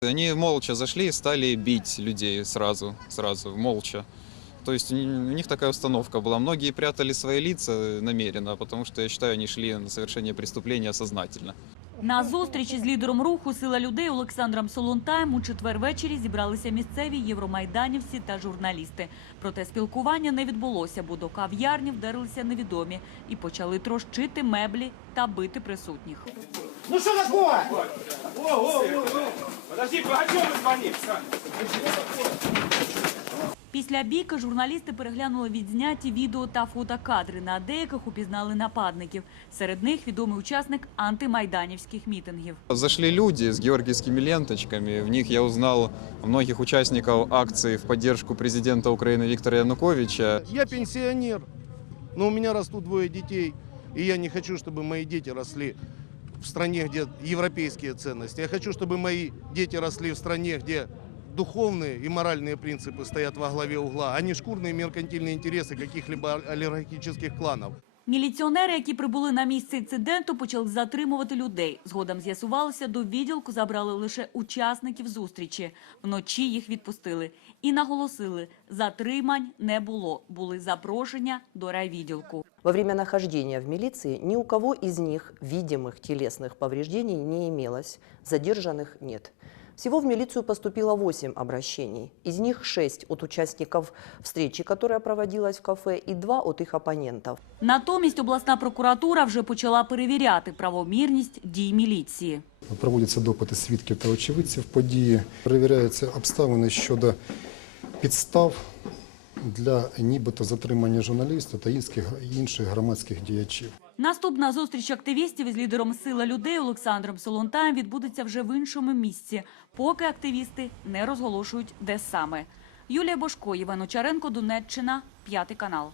Они молча зашли и стали бить людей сразу, сразу, молча. То есть у них такая установка была. Многие прятали свои лица намеренно, потому что, я считаю, они шли на совершение преступления сознательно. На зустрічі з лідером руху Сила людей Олександром Солонтаєм у четвер ввечері зібралися місцеві євромайданівці та журналісти. Проте спілкування не відбулося, бо до кав'ярні вдарилися невідомі і почали трощити меблі та бити присутніх. Ну что такое? Подожди, о чем вы звонили? Після бійки журналісти переглянули відзняті відео та фотокадри. На деяких упізнали нападників. Серед них відомий учасник антимайданівських мітингів. Зашли люди с георгиевскими ленточками. В них я узнал многих участников акции в поддержку президента Украины Виктора Януковича. Я пенсионер, но у меня растут двое детей, и я не хочу, чтобы мои дети росли в стране, где европейские ценности. Я хочу, чтобы мои дети росли в стране, где духовные и моральные принципы стоят во главе угла, а не шкурные меркантильные интересы каких-либо олигархических кланов. Міліціонери, які прибули на місце інциденту, почали затримувати людей. Згодом з'ясувалося, до відділку забрали лише учасників зустрічі. Вночі їх відпустили і наголосили, затримань не було. Були запрошення до райвідділку. Во время нахождения в милиции ни у кого из них видимых телесных повреждений не имелось, задержанных нет. Всего в милицию поступило 8 обращений. Из них 6 от участников встречи, которая проводилась в кафе, и 2 от их оппонентов. Натомість обласна прокуратура вже почала перевіряти правомірність дій міліції. Проводяться допити свідків та очевидців події, перевіряються обставини щодо підстав для нібито затримання журналістів та інших громадських діячів. Наступна зустріч активістів із лідером Сила людей Олександром Солонтаєм відбудеться вже в іншому місці, поки активісти не розголошують, де саме. Юлія Бошко, Іван Очаренко, Донеччина, п'ятий канал.